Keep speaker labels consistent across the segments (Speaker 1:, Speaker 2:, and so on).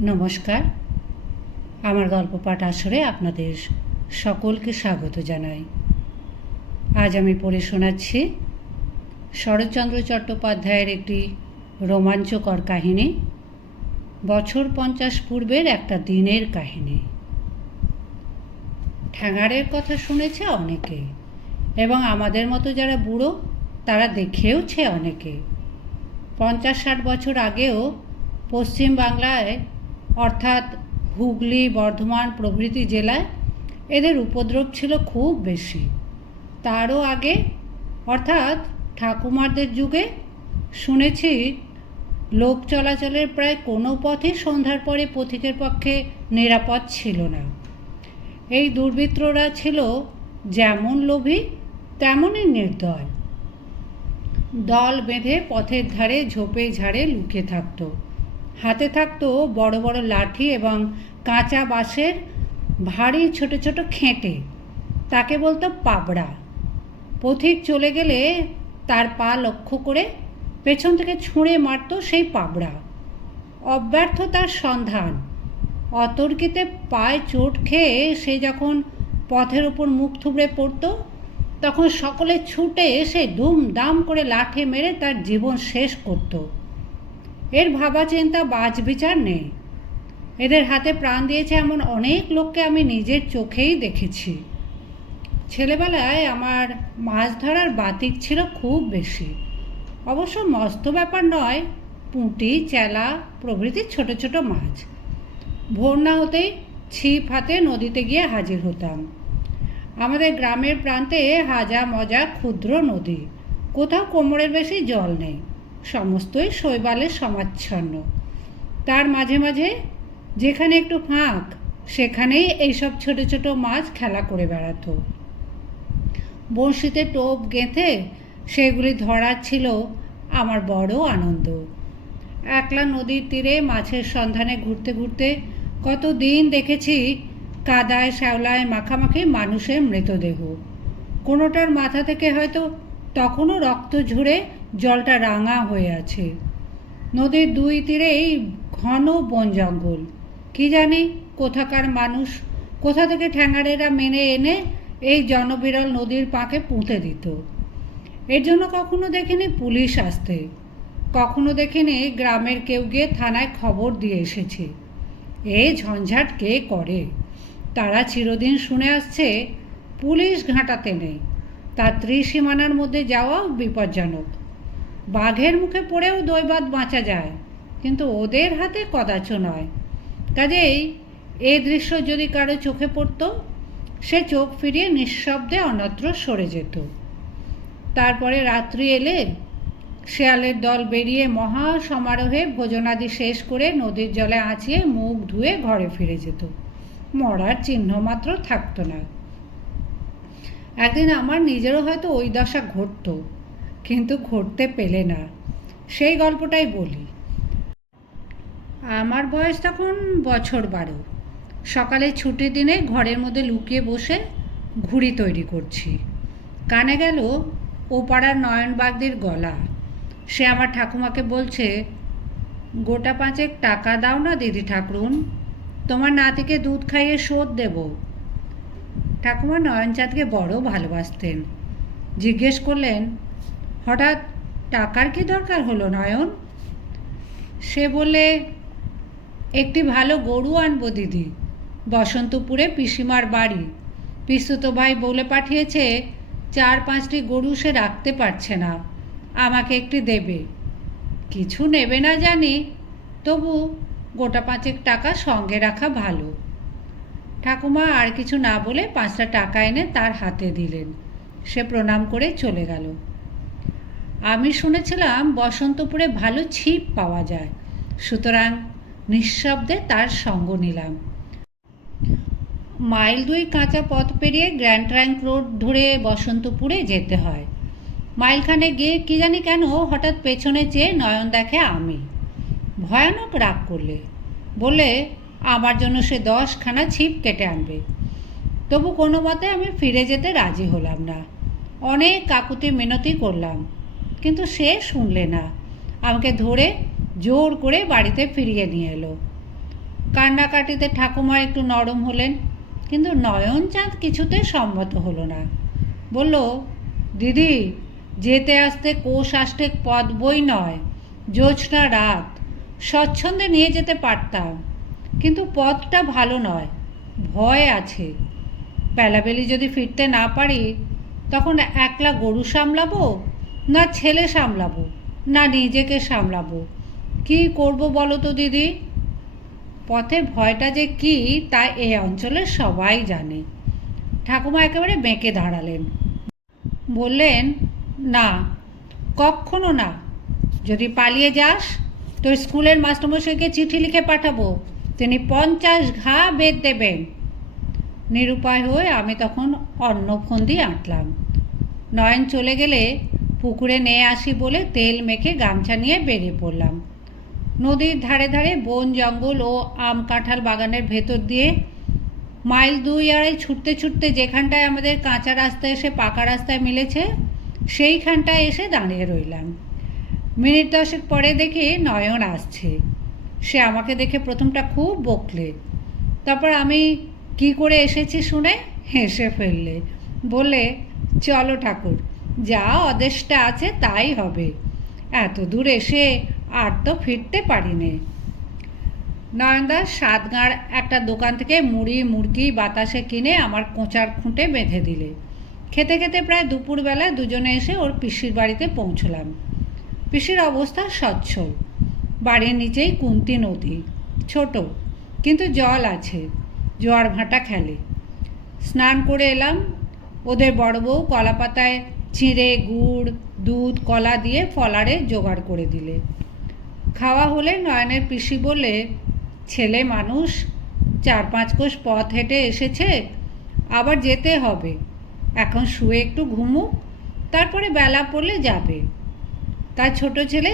Speaker 1: নমস্কার। আমার গল্প পাঠ আসরে আপনাদের সকলকে স্বাগত জানাই। আজ আমি পড়ে শোনাচ্ছি শরৎচন্দ্র চট্টোপাধ্যায়ের একটি রোমাঞ্চকর কাহিনী, বছর পঞ্চাশ পূর্বের একটা দিনের কাহিনী। ঠ্যাঙাড়ের কথা শুনেছে অনেকে, এবং আমাদের মতো যারা বুড়ো, তারা দেখেওছে অনেকে। পঞ্চাশ ষাট বছর আগেও পশ্চিম বাংলায় অর্থাৎ হুগলি, বর্ধমান প্রভৃতি জেলায় এদের উপদ্রব ছিল খুব বেশি। তারও আগে, অর্থাৎ ঠাকুমারদের যুগে, শুনেছি লোক চলাচলের প্রায় কোনো পথই সন্ধ্যার পরে পথিকের পক্ষে নিরাপদ ছিল না। এই দুর্বৃত্তরা ছিল যেমন লোভী, তেমনই নির্দয়। দল বেঁধে পথের ধারে ঝোপে ঝাড়ে লুকিয়ে থাকতো। হাতে থাকতো বড় বড় লাঠি এবং কাঁচা বাঁশের ভারী ছোট ছোট খেঁটে। তাকে বলতো পাবড়া। পথিক চলে গেলে তার পা লক্ষ্য করে পেছন থেকে ছুঁড়ে মারত সেই পাবড়া। অব্যর্থতার সন্ধান। অতর্কিতে পায়ে চোট খেয়ে সে যখন পথের ওপর মুখ থুবড়ে পড়তো, তখন সকলে ছুটে এসে দাম করে লাঠি মেরে তার জীবন শেষ করত। এর ভাবা চিন্তা বাজ বিচার নেই। এদের হাতে প্রাণ দিয়েছে এমন অনেক লোককে আমি নিজের চোখেই দেখেছি। ছেলেবেলায় আমার মাছ ধরার বাতিক ছিল খুব বেশি। অবশ্য মস্ত ব্যাপার নয়, পুঁটি, চেলা প্রভৃতি ছোট ছোট মাছ। ভোর না হতেই ছিপ হাতে নদীতে গিয়ে হাজির হতাম। আমাদের গ্রামের প্রান্তে হাজা মজা ক্ষুদ্র নদী। কোথাও কোমরের বেশি জল নেই। সমস্তই শৈবালে সমাচ্ছন্ন। তার মাঝে মাঝে যেখানে একটু ফাঁক, সেখানেই এইসব ছোট ছোট মাছ খেলা করে বেড়াতো। বড়শিতে টোপ গেঁথে সেগুলি ধরার ছিল আমার বড় আনন্দ। একলা নদীর তীরে মাছের সন্ধানে ঘুরতে ঘুরতে কত দিন দেখেছি কাদায়, শ্যাওলায়, মাখামাখি মানুষের মৃতদেহ। কোনোটার মাথা থেকে হয়তো তখনও রক্ত ঝরে জলটা রাঙা হয়ে আছে। নদীর দুই তীরেই ঘন বন জঙ্গল। কি জানি কোথাকার মানুষ কোথা থেকে ঠ্যাঙাড়েরা মেনে এনে এই জনবিরল নদীর পাঁকে পুঁতে দিত। এর জন্য কখনো দেখিনি পুলিশ আসতে। কখনো দেখিনি গ্রামের কেউ গিয়ে থানায় খবর দিয়ে এসেছে। এ ঝঞ্ঝাট কে করে? তারা চিরদিন শুনে আসছে পুলিশ ঘাঁটাতে নেই। তার ত্রিসীমানার মধ্যে যাওয়াও বিপজ্জনক। বাঘের মুখে পড়েও দৈবাত বাঁচা যায়, কিন্তু ওদের হাতে কদাচ নয়। কাজেই এ দৃশ্য যদি কারও চোখে পড়ত, সে চোখ ফিরিয়ে নিঃশব্দে অন্যত্র সরে যেত। তারপরে রাত্রি এলে শেয়ালের দল বেরিয়ে মহা সমারোহে ভোজনাদি শেষ করে নদীর জলে আঁচিয়ে মুখ ধুয়ে ঘরে ফিরে যেত। মরার চিহ্ন মাত্র থাকতো না। একদিন আমার নিজেরও হয়তো ওই দশা ঘটতো। কিন্তু ঘটতে পেলে না। সেই গল্পটাই বলি। আমার বয়স তখন বছর বারো। সকালে ছুটির দিনে ঘরের মধ্যে লুকিয়ে বসে ঘুড়ি তৈরি করছি। কানে গেল ও পাড়ার নয়নবাগদির গলা। সে আমার ঠাকুমাকে বলছে, গোটা পাঁচেক টাকা দাও না দিদি ঠাকুরুন। তোমার নাতিকে দুধ খাইয়ে শোধ দেব। ঠাকুমা নয়নচাঁদকে বড় ভালোবাসতেন। জিজ্ঞেস করলেন হঠাৎ টাকার কি দরকার হলো, নয়ন? সে বলে একটি ভালো গরু আনব দিদি। বসন্তপুরে পিসিমার বাড়ি। পিস্তুত ভাই বলে পাঠিয়েছে, চার পাঁচটি গরু সে রাখতে পারছে না। আমাকে একটি দেবে। কিছু নেবে না জানি, তবু গোটা পাঁচেক টাকা সঙ্গে রাখা ভালো। ঠাকুমা আর কিছু না বলে পাঁচটা টাকা এনে তার হাতে দিলেন। সে প্রণাম করে চলে গেল। আমি শুনেছিলাম বসন্তপুরে ভালো ছিপ পাওয়া যায়। সুতরাং নিঃশব্দে তার সঙ্গ নিলাম। মাইল দুই কাঁচা পথ পেরিয়ে গ্র্যান্ড ট্র্যাঙ্ক রোড ধরে বসন্তপুরে যেতে হয়। মাইলখানে গিয়ে কি জানি কেন হঠাৎ পেছনে চেয়ে নয়ন দেখে আমি। ভয়ানক রাগ করলে। বলে আমার জন্য সে দশখানা ছিপ কেটে আনবে। তবু কোনো মতে আমি ফিরে যেতে রাজি হলাম না। অনেক কাকুতি মিনতি করলাম। কিন্তু সে শুনলে না। আমাকে ধরে জোর করে বাড়িতে ফিরিয়ে নিয়ে এলো। কান্নাকাটিতে ঠাকুমা একটু নরম হলেন, কিন্তু নয়নচাঁদ কিছুতে সম্মত হলো না। বলল, দিদি, যেতে আসতে কোষ আসতে পদ বই নয় জোছনা রাত। স্বচ্ছন্দে নিয়ে যেতে পারতাম, কিন্তু পথটা ভালো নয়, ভয় আছে। বেলাবেলি যদি ফিরতে না পারি, তখন একলা গরু সামলাবো? না ছেলে সামলাবো, না নিজেকে সামলাবো। কি করব বলো তো দিদি? পথে ভয়টা যে কি, তা এই অঞ্চলের সবাই জানে। ঠাকুমা একেবারে বেঁকে দাঁড়ালেন। বললেন, না কখনো না। যদি পালিয়ে যাস, তোর স্কুলের মাস্টারমশাইকে চিঠি লিখে পাঠাবো। তিনি পঞ্চাশ ঘা বেদ দেবেন। নিরুপায় হয়ে আমি তখন অন্নফন্দি আঁটলাম। নয়ন চলে গেলে পুকুরে নিয়ে আসি বলে তেল মেখে গামছা নিয়ে বেরিয়ে পড়লাম। নদীর ধারে ধারে বন, জঙ্গল ও আম কাঁঠাল বাগানের ভেতর দিয়ে মাইল দুই আড়াই ছুটতে ছুটতে যেখানটায় আমাদের কাঁচা রাস্তা এসে পাকা রাস্তায় মিলেছে, সেইখানটায় এসে দাঁড়িয়ে রইলাম। মিনিট দশেক পরে দেখি নয়ন আসছে। সে আমাকে দেখে প্রথমটা খুব বকলে। তারপর আমি কি করে এসেছি শুনে হেসে ফেললে। বলে চলো ঠাকুর যা অদেশটা আছে তাই হবে। এত দূর এসে আর তো ফিরতে পারিনে। নয়নদার সাতগাঁর একটা দোকান থেকে মুড়ি, মুরগি, বাতাসে কিনে আমার কোঁচার খুঁটে বেঁধে দিলে। খেতে খেতে প্রায় দুপুরবেলা দুজনে এসে ওর পিসির বাড়িতে পৌঁছলাম। পিসির অবস্থা সচ্ছল বাড়ির নিচেই কুন্তি নদী। ছোট, কিন্তু জল আছে, জোয়ার ভাঁটা খেলে। স্নান করে এলাম। ওদের বড় বউ কলা চিঁড়ে, গুড়, দুধ, কলা দিয়ে ফলারে জোগাড় করে দিলে। খাওয়া হলে নয়নের পিসি বলে, ছেলে মানুষ, চার পাঁচ কোষ পথ হেঁটে এসেছে, আবার যেতে হবে। এখন শুয়ে একটু ঘুমুক তারপরে বেলা পড়লে যাবে। তার ছোট ছেলে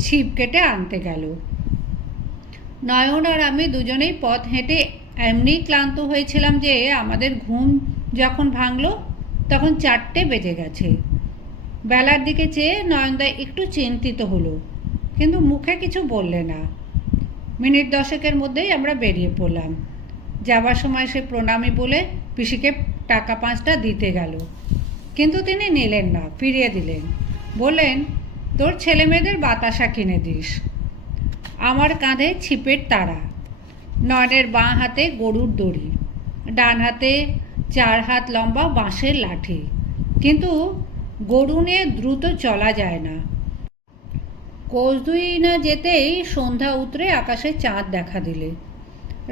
Speaker 1: ছিপ কেটে আনতে গেল। নয়ন আর আমি দুজনেই পথ হেঁটে এমনি ক্লান্ত হয়েছিলাম যে আমাদের ঘুম যখন ভাঙলো তখন চারটে বেজে গেছে। বেলার দিকে চেয়ে নয়নদা একটু চিন্তিত হলো, কিন্তু মুখে কিছু বললে না। মিনিট দশেকের মধ্যেই আমরা বেরিয়ে পড়লাম। যাবার সময় সে প্রণামী বলে পিসিকে টাকা পাঁচটা দিতে গেল, কিন্তু তিনি নিলেন না, ফিরিয়ে দিলেন। বললেন, তোর ছেলে মেয়েদের বাতাসা কিনে দিস। আমার কাঁধে ছিপের তারা, নয়নের বাঁ হাতে গরুর দড়ি, ডান হাতে চার হাত লম্বা বাঁশের লাঠি। কিন্তু গরু নিয়ে দ্রুত চলা যায় না। কোষ দুই না যেতেই সন্ধ্যা উতরে আকাশে চাঁদ দেখা দিলে।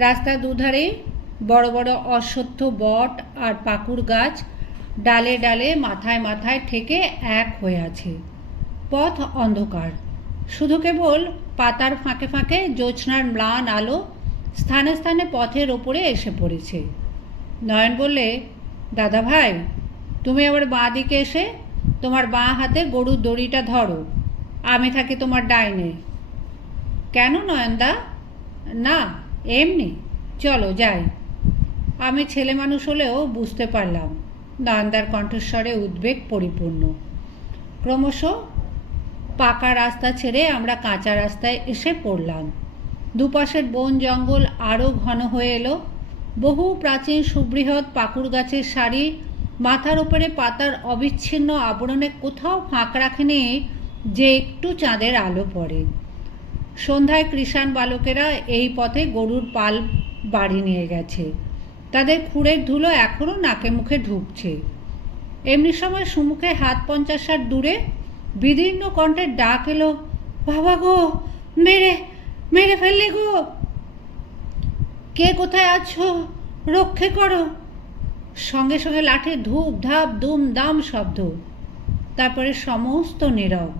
Speaker 1: রাস্তার দুধারে বড় বড় অশ্বত্থ বট আর পাকুড় গাছ ডালে ডালে মাথায় মাথায় ঠেকে এক হয়ে আছে। পথ অন্ধকার। শুধু কেবল পাতার ফাঁকে ফাঁকে জ্যোৎস্নার ম্লান আলো স্থানে স্থানে পথের ওপরে এসে পড়েছে। নয়ন বললে, দাদা ভাই, তুমি আবার বাঁ দিকে এসে তোমার বাঁ হাতে গরুর দড়িটা ধরো। আমি থাকি তোমার ডাইনে। কেন নয়নদা? না, এমনি। চলো যাই। আমি ছেলে মানুষ হলেও বুঝতে পারলাম। নয়নদার কণ্ঠস্বরে উদ্বেগ পরিপূর্ণ। ক্রমশ পাকা রাস্তা ছেড়ে আমরা কাঁচা রাস্তায় এসে পড়লাম। দুপাশের বন জঙ্গল আরও ঘন হয়ে এলো। বহু প্রাচীন সুবৃহৎ পাকুড় গাছের সারি, মাথার উপরে পাতার অবিচ্ছিন্ন আবরণে কোথাও ফাঁক রাখেনি যে একটু চাঁদের আলো পড়ে। সন্ধ্যায় কৃষাণ বালকেরা এই পথে গরুর পাল বাড়ি নিয়ে গেছে। তাদের খুঁড়ের ধুলো এখনও নাকে মুখে ঢুকছে। এমনি সময় সুমুখে হাত পঞ্চাশ ষাট দূরে বিদীর্ণ কণ্ঠের ডাক এলো, বাবা গো, মেরে মেরে ফেললে গো! কে কোথায় আছো? রক্ষে করো। সঙ্গে সঙ্গে লাঠির ধূপ, ধাপ, দুম, দাম শব্দ। তারপরে সমস্ত নীরব।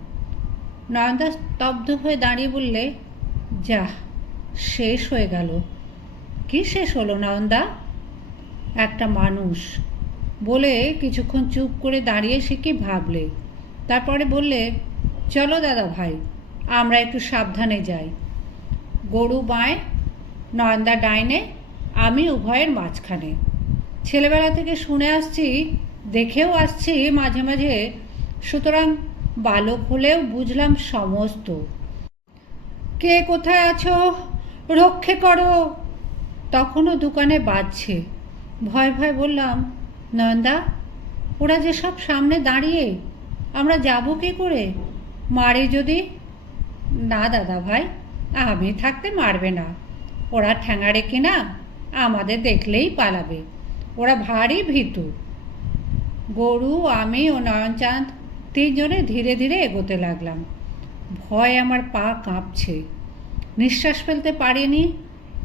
Speaker 1: নয়নদা স্তব্ধ হয়ে দাঁড়িয়ে বললে, যা, শেষ হয়ে গেল। কি শেষ হলো নয়নদা? একটা মানুষ। বলে কিছুক্ষণ চুপ করে দাঁড়িয়ে সে কি ভাবলে? তারপরে বললে, চলো দাদা ভাই, আমরা একটু সাবধানে যাই। গরু, বাঁয়? নয়নদা ডাইনে, আমি উভয়ের মাঝখানে। ছেলেবেলা থেকে শুনে আসছি, দেখেও আসছি মাঝে মাঝে, সুতরাং বালক হলেও বুঝলাম সমস্ত। কে কোথায় আছো? রক্ষে করো। তখনও দোকানে বাজছে। ভয় ভয় বললাম, নয়নদা, ওরা যে সব সামনে দাঁড়িয়ে, আমরা যাব কী করে? মারে যদি? না দাদা ভাই, আমি থাকতে মারবে না। ওরা ঠ্যাঙাড়ে কিনা আমাদের দেখলেই পালাবে। ওরা ভারী ভীতু। গরু, আমি ও নয়নচাঁদ তিনজনে ধীরে ধীরে এগোতে লাগলাম। ভয় আমার পা কাঁপছে। নিঃশ্বাস ফেলতে পারিনি,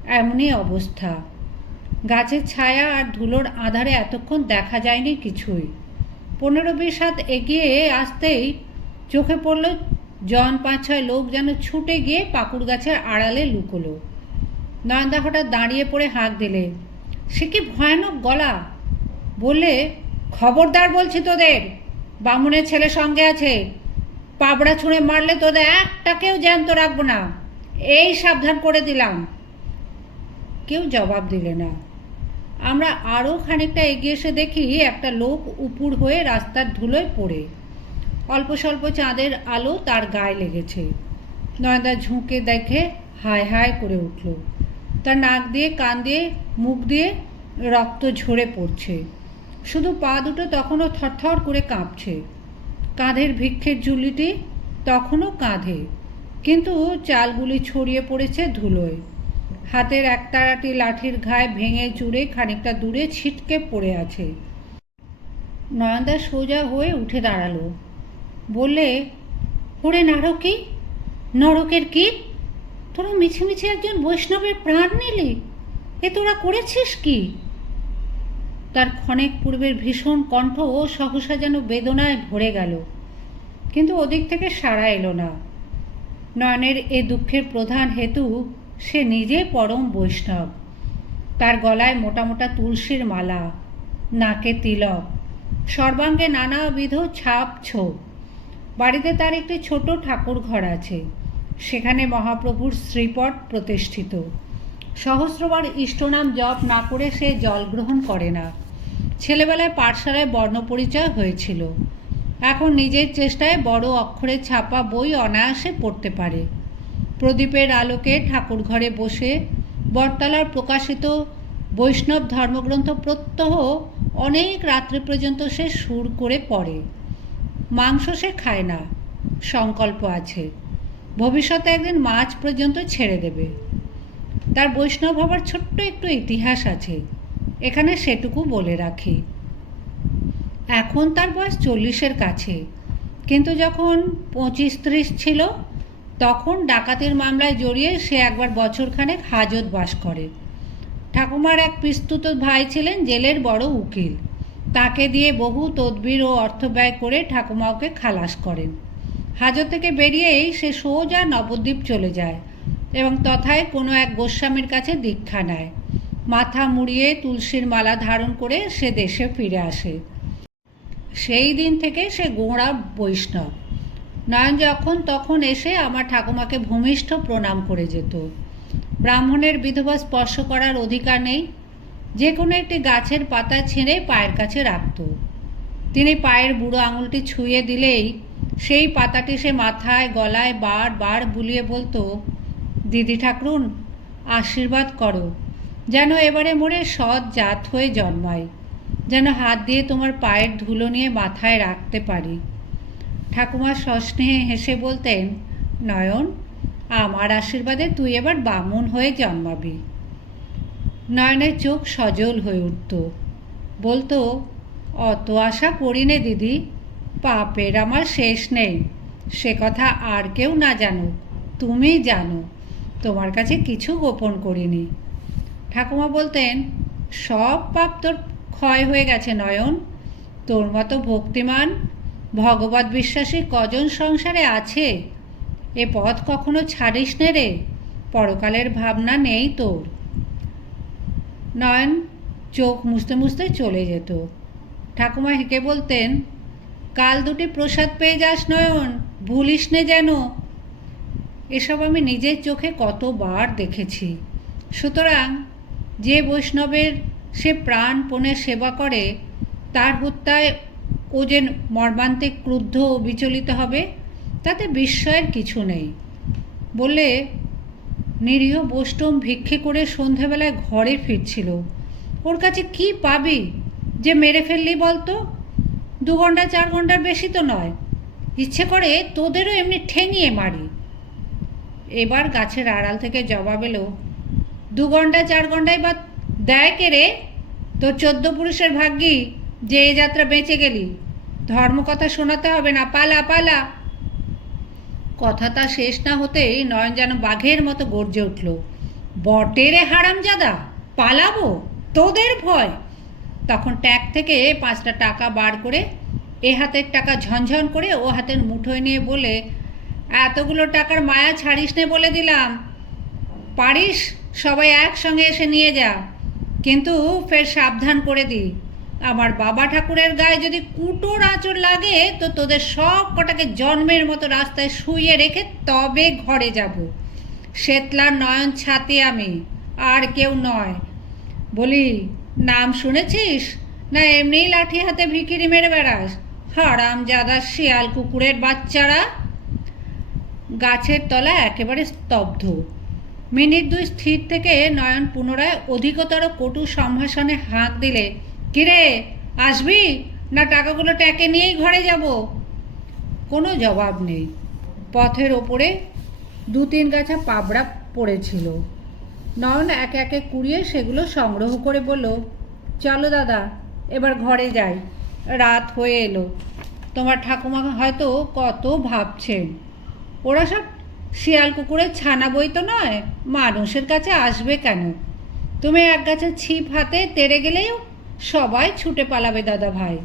Speaker 1: এমনই অবস্থা। গাছের ছায়া আর ধুলোর আধারে এতক্ষণ দেখা যায়নি কিছুই। পনেরো বিশ হাত এগিয়ে আসতেই চোখে পড়ল জন পাঁচ ছয় লোক যেন ছুটে গিয়ে পাকুড় গাছের আড়ালে লুকোলো। নয়নদা হঠাৎ দাঁড়িয়ে পড়ে হাঁক দিলে। সে কি ভয়ানক গলা? বললে, খবরদার বলছি তোদের, বামুনের ছেলে সঙ্গে আছে। পাবড়া ছুঁড়ে মারলে তোদের একটাকেও জ্যান্ত রাখব না। এই সাবধান করে দিলাম। কেউ জবাব দিলে না। আমরা আরও খানিকটা এগিয়ে এসে দেখি একটা লোক উপুর হয়ে রাস্তার ধুলোয় পড়ে। অল্প স্বল্প চাঁদের আলো তার গায়ে লেগেছে। নয়দা ঝুঁকে দেখে হায় হায় করে উঠল। তার নাক দিয়ে, কান দিয়ে, মুখ দিয়ে রক্ত ঝরে পড়ছে। শুধু পা দুটো তখনও থরথর করে কাঁপছে। কাঁধের ভিক্ষের ঝুলিটি তখনও কাঁধে, কিন্তু চালগুলি ছড়িয়ে পড়েছে ধুলোয়। হাতের একতারাটি লাঠির ঘায়ে ভেঙে চুড়ে খানিকটা দূরে ছিটকে পড়ে আছে। নয়নদা সোজা হয়ে উঠে দাঁড়াল। বললে, ওরে নারকি, নরকের কি তোরা মিছিমিছি একজন বৈষ্ণবের প্রাণ নিলি, এ তোরা করেছিস কি? তার ক্ষণেক পূর্বের ভীষণ কণ্ঠ ও সহসা যেন বেদনায় ভরে গেল, কিন্তু ওদিক থেকে সাড়া এলো না। নয়নের এ দুঃখের প্রধান হেতু, সে নিজে পরম বৈষ্ণব। তার গলায় মোটা মোটা তুলসীর মালা, নাকে তিলক, সর্বাঙ্গে নানাবিধ ছাপ ছোপ। বাড়িতে তার একটি ছোট ঠাকুর ঘর আছে। সেখানে মহাপ্রভুর শ্রীপট প্রতিষ্ঠিত। সহস্রবার ইষ্টনাম জপ না করে সে জল গ্রহণ করে না। ছেলেবেলায় পাঠশালায় বর্ণপরিচয় হয়েছিল। এখন নিজের চেষ্টায় বড় অক্ষরে ছাপা বই অনায়াসে পড়তে পারে। প্রদীপের আলোকে ঠাকুর ঘরে বসে বটতলার প্রকাশিত বৈষ্ণব ধর্মগ্রন্থ প্রত্যহ অনেক রাত্রি পর্যন্ত সে সুর করে পড়ে। মাংস সে খায় না। সংকল্প আছে। ভবিষ্যতে একদিন মাছ পর্যন্ত ছেড়ে দেবে। তার বৈষ্ণব হবার ছোট্ট একটু ইতিহাস আছে, এখানে সেটুকু বলে রাখি। এখন তার বয়স চল্লিশের কাছে, কিন্তু যখন পঁচিশ ত্রিশ ছিল, তখন ডাকাতির মামলায় জড়িয়ে সে একবার বছরখানেক হাজত বাস করে। ঠাকুমার এক পিস্তুত ভাই ছিলেন জেলের বড় উকিল। তাকে দিয়ে বহু তদবির ও অর্থ ব্যয় করে ঠাকুমা ওকে খালাস করেন। হাজত থেকে বেরিয়েই সে সোজা নবদ্বীপ চলে যায় এবং তথায় কোনো এক গোস্বামীর কাছে দীক্ষা নেয়। মাথা মুড়িয়ে তুলসীর মালা ধারণ করে সে দেশে ফিরে আসে। সেই দিন থেকে সে গোঁড়া বৈষ্ণব। নয়ন যখন তখন এসে আমার ঠাকুমাকে ভূমিষ্ঠ প্রণাম করে যেত। ব্রাহ্মণের বিধবা স্পর্শ করার অধিকার নেই। যে কোনো একটি গাছের পাতা ছিঁড়ে পায়ের কাছে রাখত। তিনি পায়ের বুড়ো আঙুলটি ছুঁয়ে দিলেই সেই পাতাটি সে মাথায়, গলায় বার বার বুলিয়ে বলতো, দিদি ঠাকুরুন, আশীর্বাদ করো, যেন এবারে মোড়ে সৎ জাত হয়ে জন্মায়, যেন হাত দিয়ে তোমার পায়ের ধুলো নিয়ে মাথায় রাখতে পারি। ঠাকুমা সস্নেহে হেসে বলতেন, নয়ন, আমার আশীর্বাদে তুই এবার বামুন হয়ে জন্মাবি। নয়নের চোখ সজল হয়ে উঠত। বলতো, অত আশা করি দিদি পাপের আমার শেষ নেই। সে কথা আর কেউ না জানো তুমি জানো, তোমার কাছে কিছু গোপন করিনি। ঠাকুমা বলতেন, সব পাপ তোর ক্ষয় হয়ে গেছে, নয়ন। তোর মতো ভক্তিমান, ভগবত বিশ্বাসী কজন সংসারে আছে? এ পথ কখনো ছাড়িস নে রে, পরকালের ভাবনা নেই তোর। নয়ন চোখ মুছতে মুছতে চলে যেত। ঠাকুমা হেঁকে বলতেন কাল দুটি প্রসাদ পেয়ে যাস নয়ন, ভুলিস নে যেন। এসব আমি নিজের চোখে কতবার দেখেছি। সুতরাং যে বৈষ্ণবের সে প্রাণপণে সেবা করে, তার হত্যায় ও যে মর্মান্তিক ক্রুদ্ধ ও বিচলিত হবে, তাতে বিস্ময়ের কিছু নেই। বললে নিরীহ বষ্টম ভিক্ষে করে সন্ধেবেলায় ঘরে ফিরছিল। ওর কাছে কি পাবি যে মেরে ফেললি বলতো? দু ঘণ্টা, চার ঘণ্টার বেশি তো নয়। ইচ্ছে করে তোদেরও এমনি ঠেঙিয়ে মারি। এবার গাছের আড়াল থেকে জবাব এলো, দু ঘণ্টা, চার ঘন্টায় বা দেয় কে রে? তোর চোদ্দ পুরুষের ভাগ্যি যে এ যাত্রা বেঁচে গেলি। ধর্মকথা শোনাতে হবে না, পালা পালা। কথাটা শেষ না হতেই নয়ন যেন বাঘের মতো গর্জে উঠল, বটেরে হারামজাদা, পালাবো? তোদের ভয়? তখন ট্যাগ থেকে পাঁচটা টাকা বার করে এ হাতের টাকা ঝনঝন করে ও হাতের মুঠোয় নিয়ে বলে, এতগুলো টাকার মায়া ছাড়িস নে বলে দিলাম। পারিস? সবাই একসঙ্গে এসে নিয়ে যা। কিন্তু ফের সাবধান করে দিই আমার বাবা ঠাকুরের গায়ে যদি কুটোর আঁচড় লাগে, তো তোদের সব কটাকে জন্মের মতো রাস্তায় শুইয়ে রেখে তবে ঘরে যাব। শেতলার নয়ন ছাতি আমি, আর কেউ নয়। বলি নাম শুনেছিস? না এমনিই লাঠি হাতে ভিকিরি মেরে বেড়াস। হারাম জাদা শিয়াল কুকুরের বাচ্চারা। গাছের তলা একেবারে স্তব্ধ। মিনিট দুই স্থির থেকে নয়ন পুনরায় অধিকতর কটু সম্ভাষণে হাঁক দিলে, কিরে, আসবি? না টাকাগুলো ট্যাকে নিয়েই ঘরে যাব? কোনো জবাব নেই। পথের ওপরে দু তিন গাছা পাবড়া পড়েছিল। নয়ন একে একে কুড়িয়ে সেগুলো সংগ্রহ করে বলল, চলো দাদা, এবার ঘরে যাই। রাত হয়ে এলো। তোমার ঠাকুমা হয়তো কত ভাবছেন। ওরা সব শিয়াল কুকুরের ছানা বই তো নয়, মানুষের কাছে আসবে কেন? তুমি এক গাছে ছিপ হাতে তেড়ে গেলেও সবাই ছুটে পালাবে, দাদা ভাই।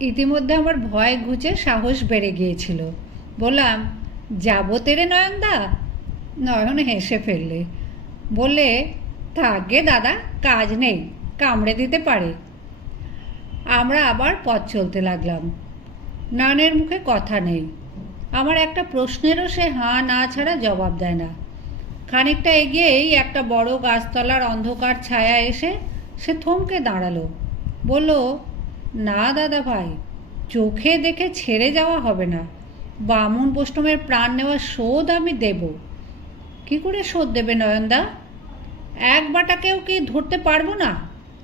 Speaker 1: ইতিমধ্যে আমার ভয় ঘুচে সাহস বেড়ে গিয়েছিল। বললাম, যাব তেরে নয়নদা? নয়ন হেসে ফেললে। বললে থাকবে দাদা, কাজ নেই, কামড়ে দিতে পারে। আমরা আবার পথ চলতে লাগলাম। নানের মুখে কথা নেই। আমার একটা প্রশ্নেরও সে হাঁ না ছাড়া জবাব দেয় না। খানিকটা এগিয়েই একটা বড় গাছতলার অন্ধকার ছায়া এসে সে থমকে দাঁড়াল। বলল, না দাদা ভাই, চোখে দেখে ছেড়ে যাওয়া হবে না। বামুন বৈষ্ণবের প্রাণ নেওয়ার শোধ আমি দেব। কি করে শোধ দেবে নয়নদা? এক বাটাকেও কি ধরতে পারব না?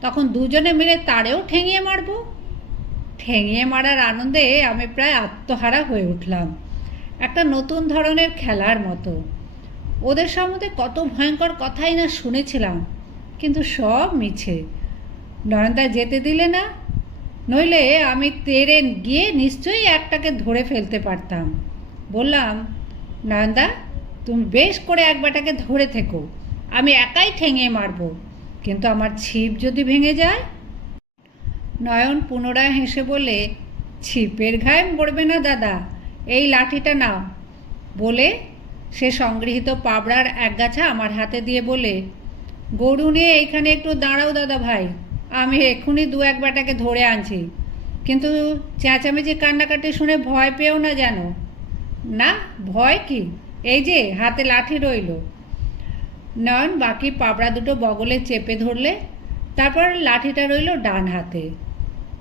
Speaker 1: তখন দুজনে মিলে তারেও ঠেঙিয়ে মারবো। ঠেঙিয়ে মারার আনন্দে আমি প্রায় আত্মহারা হয়ে উঠলাম। একটা নতুন ধরনের খেলার মতো। ওদের সম্বন্ধে কত ভয়ঙ্কর কথাই না শুনেছিলাম, কিন্তু সব মিছে। নয়নদা যেতে দিলে না, নইলে আমি তেরে গিয়ে নিশ্চয়ই একটাকে ধরে ফেলতে পারতাম। বললাম, নয়নদা, তুমি বেশ করে এক বেটাকে ধরে থেকো। আমি একাই ঠেঙে মারবো, কিন্তু আমার ছিপ যদি ভেঙে যায়? নয়ন পুনরায় হেসে বলে, ছিপের ঘায়ে পড়বে না দাদা, এই লাঠিটা নাও। বলে সে সংগৃহীত পাবড়ার একগাছা আমার হাতে দিয়ে বলে, গরু নিয়ে এইখানে একটু দাঁড়াও দাদা ভাই, আমি এক্ষুনি দু এক বেটাকে ধরে আনছি, কিন্তু চেঁচামেচি কান্নাকাটি শুনে ভয় পেও না যেন। না, ভয় কি? এই যে, হাতে লাঠি রইল। নয়ন বাকি পাবড়া দুটো বগলে চেপে ধরলে, তারপর লাঠিটা রইল ডান হাতে।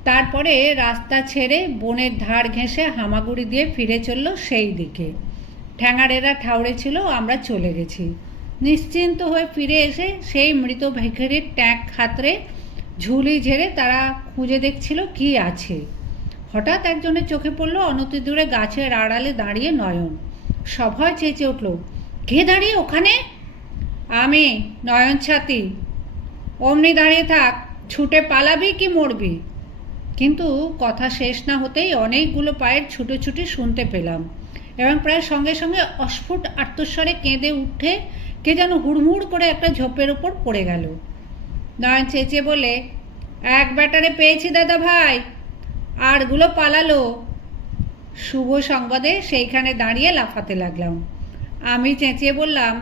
Speaker 1: তারপরে রাস্তা ছেড়ে বনের ধার ঘেঁষে হামাগুড়ি দিয়ে ফিরে চলল সেই দিকে। ঠ্যাঙাড়েরা ঠাউরে ছিল, আমরা চলে গেছি। নিশ্চিন্ত হয়ে ফিরে এসে সেই মৃত ভিখারির ট্যাঙ্ক খাতরে ঝুলি ঝেড়ে তারা খুঁজে দেখছিল কি আছে। হঠাৎ একজনের চোখে পড়ল অনতি দূরে গাছের আড়ালে দাঁড়িয়ে নয়ন। সভয় চেঁচে উঠল, কে দাঁড়িয়ে ওখানে? আমি নয়ন ছাতি। অমনি দাঁড়িয়ে থাক, ছুটে পালাবি কি মরবি? কিন্তু কথা শেষ না হতেই অনেকগুলো পায়ের ছুটোছুটি শুনতে পেলাম এবং প্রায় সঙ্গে সঙ্গে অস্ফুট আত্মস্বরে কেঁদে উঠে কে যেন হুড়মুড় করে একটা ঝোপের ওপর পড়ে গেল। নয়ন চেঁচে বলে, এক ব্যাটারে পেয়েছি দাদা ভাই, আরগুলো পালালো। শুভ সংবাদে সেইখানে দাঁড়িয়ে লাফাতে লাগলাম। আমি চেঁচিয়ে বললাম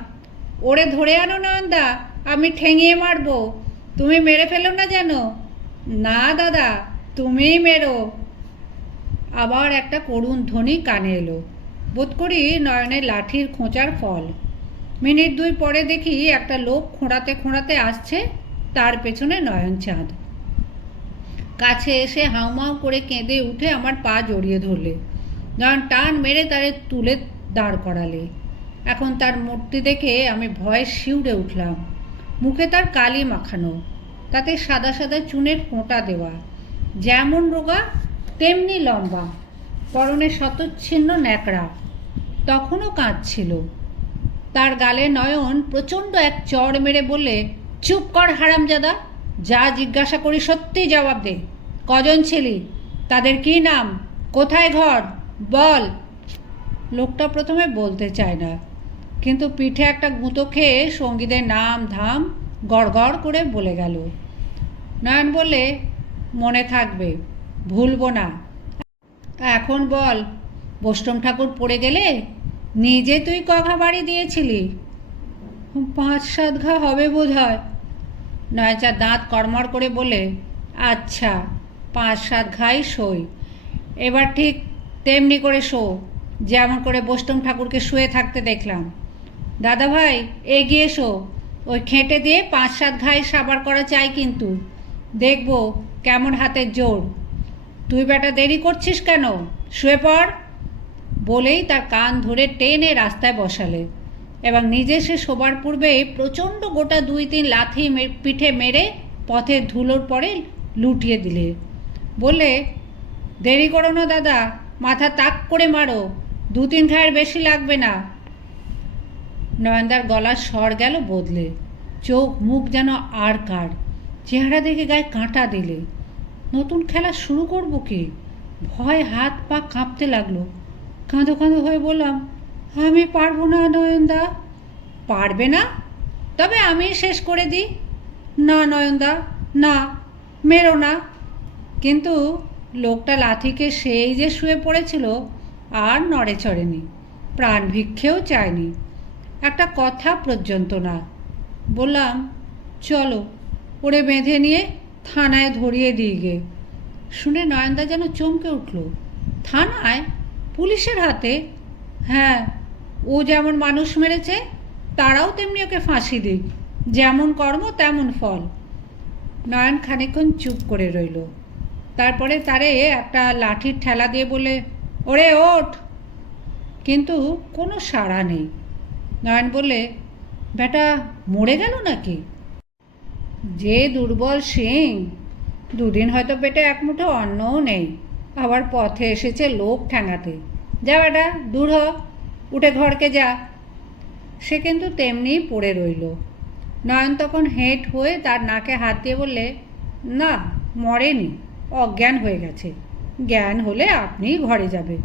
Speaker 1: ওরে ধরে আনো নয়নদা, আমি ঠেঙিয়ে মারবো। তুমি মেরে ফেলো না যেন? না দাদা, তুমিই মেরো। আবার একটা করুণ ধ্বনি কানে এলো। বোধ করি নয়নের লাঠির খোঁচার ফল। মিনিট দুই পরে দেখি একটা লোক খোঁড়াতে খোঁড়াতে আসছে, তার পেছনে নয়ন চাঁদ। কাছে এসে হাউমাউ করে কেঁদে উঠে আমার পা জড়িয়ে ধরলে। নয়ন টান মেরে তারে তুলে দাঁড় করালে। এখন তার মূর্তি দেখে আমি ভয়ে শিউরে উঠলাম। মুখে তার কালি মাখানো, তাতে সাদা সাদা চুনের ফোঁটা দেওয়া। যেমন রোগা, তেমনি লম্বা, পরনে শতচ্ছিন্ন ন্যাকড়া, তখনও কাঁদছিল। তার গালে নয়ন প্রচণ্ড এক চড় মেরে বললে, চুপ কর হারামজাদা, যা জিজ্ঞাসা করি সত্যি জবাব দে। কজন ছিলি? তাদের কি নাম? কোথায় ঘর? বল। লোকটা প্রথমে বলতে চায় না। কিন্তু পিঠে একটা গুঁতো খেয়ে সঙ্গীদের নাম ধাম গড়গড় করে বলে গেল। নয়ন বললে, মনে থাকবে, ভুলবো না। এখন বল, বৈষ্ণব ঠাকুর পড়ে গেলে নিজে তুই কঘা বাড়ি দিয়েছিলি? পাঁচ সাত ঘা হবে বোধ হয় নয়চা দাঁত কড়মড় করে বলে আচ্ছা পাঁচ সাত ঘাই সই এবার ঠিক তেমনি করে শো। যেমন করে বৈষ্ণব ঠাকুরকে শুয়ে থাকতে দেখলাম। দাদা ভাই, এগিয়ে এসো। ওই খেঁটে দিয়ে পাঁচ সাত ঘাই সাবার করা চাই কিন্তু। দেখব কেমন হাতের জোর। তুই বেটা দেরি করছিস কেন? শুয়ে পড়। বলেই তার কান ধরে টেনে রাস্তায় বসালে। এবং নিজে সে শোবার পূর্বে প্রচণ্ড গোটা দুই তিন লাথি পিঠে মেরে পথে ধুলোর পরে লুটিয়ে দিলে। বললে, দেরি করো না দাদা, মাথা তাক করে মারো। দু তিন ঘায়ের বেশি লাগবে না। নয়নদার গলার স্বর গেল বদলে। চোখ মুখ যেন আর কার। চেহারা দেখে গায়ে কাঁটা দিলে। নতুন খেলা শুরু করব কি? ভয় হাত পা কাঁপতে লাগল। কাঁদো কাঁদো হয়ে বললাম, আমি পারব না নয়নদা। পারবে না? তবে আমি শেষ করে দিই। না নয়নদা, না, মেরো না। কিন্তু লোকটা লাথিকে সেই যে শুয়ে পড়েছিল আর নড়ে চড়েনি। প্রাণ ভিক্ষেও চায়নি। একটা কথা পর্যন্ত না। বললাম, চলো, ওরে বেঁধে নিয়ে থানায় ধরিয়ে দিই গে। শুনে নয়নদা যেন চমকে উঠল। থানায়? পুলিশের হাতে? হ্যাঁ ও যেমন মানুষ মেরেছে, তারাও তেমনি ওকে ফাঁসি দিক। যেমন কর্ম, তেমন ফল। নয়ন খানিকক্ষণ চুপ করে রইল। তারপরে তারে একটা লাঠির ঠেলা দিয়ে বলে ওরে, ওঠ! কিন্তু কোনো সাড়া নেই। নয়ন বললে, বেটা, মরে গেল নাকি? যে দুর্বল সিং, দুদিন হয়তো পেটে এক মুঠো অন্নও নেই, আবার পথে এসেছে লোক ঠ্যাঙাতে যা বেটা, দূর হ, উঠে ঘরকে যা। সে কিন্তু তেমনিই পড়ে রইল। নয়ন তখন হেঁট হয়ে তার নাকে হাত দিয়ে বললে, না, মরেনি, অজ্ঞান হয়ে গেছে। জ্ঞান হলে আপনিই ঘরে যাবে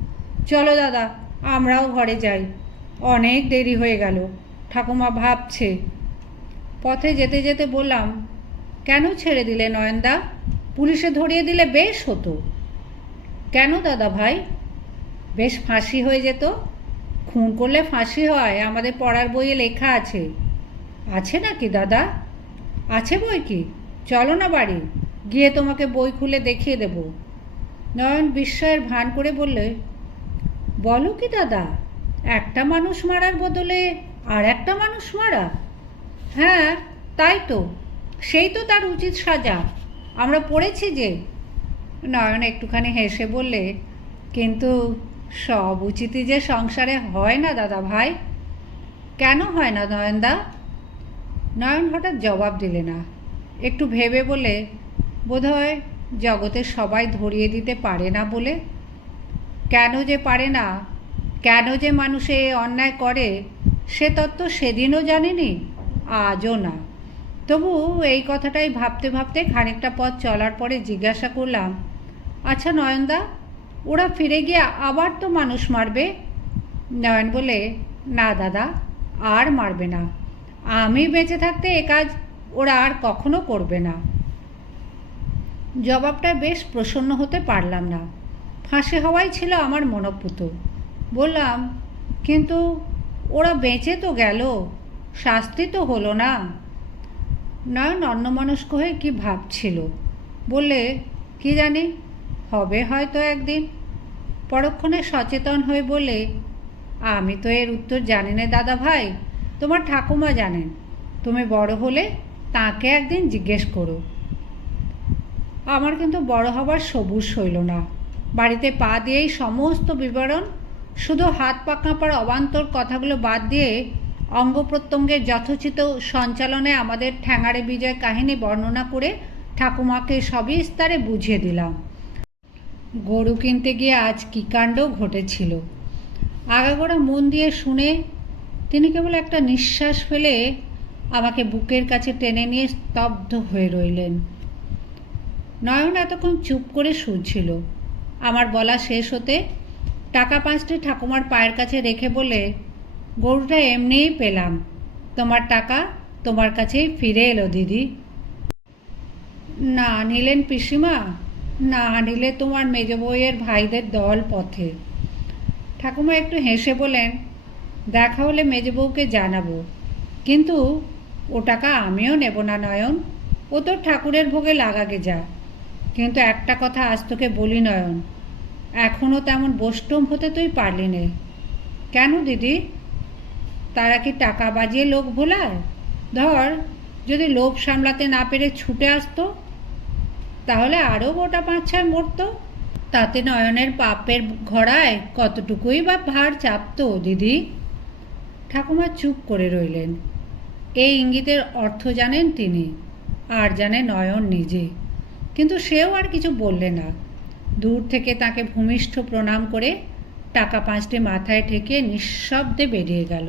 Speaker 1: চলো দাদা, আমরাও ঘরে যাই। অনেক দেরি হয়ে গেল। ঠাকুমা ভাবছে। পথে যেতে যেতে বললাম, কেন ছেড়ে দিলে নয়নদা? পুলিশে ধরিয়ে দিলে বেশ হতো। কেন দাদা ভাই? বেশ ফাঁসি হয়ে যেত। খুন করলে ফাঁসি হয়, আমাদের পড়ার বইয়ে লেখা আছে। আছে নাকি দাদা? আছে বই কি? চলো না বাড়ি, গিয়ে তোমাকে বই খুলে দেখিয়ে দেব। নয়ন বিস্ময়ের ভান করে বললে, বলো কি দাদা? একটা মানুষ মারার বদলে আর একটা মানুষ মারা? হ্যাঁ তাই তো। সেই তো তার উচিত সাজা। আমরা পড়েছি যে। নয়ন একটুখানি হেসে বললে, কিন্তু সব উচিতই যে সংসারে হয় না দাদা ভাই? কেন হয় না নয়নদা? নয়ন হঠাৎ জবাব দিলে না। একটু ভেবে বলে বোধহয় জগতে সবাই ধরিয়ে দিতে পারে না বলে? কেন যে পারে না? কেন যে মানুষে অন্যায় করে, সে তত্ত্ব সেদিনও জানেনি, আজও না। তবু এই কথাটাই ভাবতে ভাবতে খানিকটা পথ চলার পরে জিজ্ঞাসা করলাম আচ্ছা নয়নদা, ওরা ফিরে গিয়ে আবার তো মানুষ মারবে? নয়ন বলে, না দাদা, আর মারবে না। আমি বেঁচে থাকতে এ কাজ ওরা আর কখনো করবে না। জবাবটা বেশ প্রসন্ন হতে পারলাম না। ফাঁসি হওয়াই ছিল আমার মনোপুত। বললাম, কিন্তু ওরা বেঁচে তো গেল, শাস্তি তো হলো না। নয়ন অন্যমনস্ক হয়ে কি ভাবছিল? বললে, কি জানি, হবে হয়তো একদিন। পরক্ষণে সচেতন হয়ে বলে আমি তো এর উত্তর জানি না দাদা ভাই, তোমার ঠাকুমা জানেন। তুমি বড় হলে তাকে একদিন জিজ্ঞেস করো। আমার কিন্তু বড় হবার সবুজ হইল না। বাড়িতে পা দিয়েই সমস্ত বিবরণ শুধু হাত পা কাঁপার অবান্তর কথাগুলো বাদ দিয়ে অঙ্গ প্রত্যঙ্গের যথোচিত সঞ্চালনে আমাদের ঠ্যাঙাড়ে বিজয় কাহিনী বর্ণনা করে ঠাকুমাকে সবিস্তারে বুঝিয়ে দিলাম। গরু কিনতে গিয়ে আজ কী কাণ্ড ঘটেছিল? আগাগোড়া মন দিয়ে শুনে তিনি কেবল একটা নিঃশ্বাস ফেলে আমাকে বুকের কাছে টেনে নিয়ে স্তব্ধ হয়ে রইলেন। নয়ন এতক্ষণ চুপ করে শুনছিল। আমার বলা শেষ হতে টাকা পাঁচটি ঠাকুমার পায়ের কাছে রেখে বলে, গরুটা এমনিই পেলাম। তোমার টাকা তোমার কাছেই ফিরে এলো, দিদি। না নিলেন পিসিমা, না নিলে তোমার মেজ বউয়ের ভাইদের দল পথে। ঠাকুমা একটু হেসে বলেন, দেখা হলে মেজ বউকে জানাব। কিন্তু ও টাকা আমিও নেব না, নয়ন। ও তো ঠাকুরের ভোগে লাগাগে যা কিন্তু একটা কথা আজ তোকে বলি, নয়ন। এখনও তেমন বষ্টম হতে তুই পারলি নে। কেন দিদি? তারা কি টাকা বাজিয়ে লোক ভোলায়? ধর, যদি লোভ সামলাতে না পেরে ছুটে আসতো, তাহলে আরও গোটা পাঁচ ছয় মরতো। তাতে নয়নের পাপের ঘোড়ায় কতটুকুই বা ভার চাপতো দিদি? ঠাকুমা চুপ করে রইলেন। এই ইঙ্গিতের অর্থ জানেন তিনি, আর জানে নয়ন নিজে। কিন্তু সেও আর কিছু বললে না। দূর থেকে তাকে ভূমিষ্ঠ প্রণাম করে টাকা পাঁচটি মাথায় ঠেকে নিঃশব্দে বেরিয়ে গেল।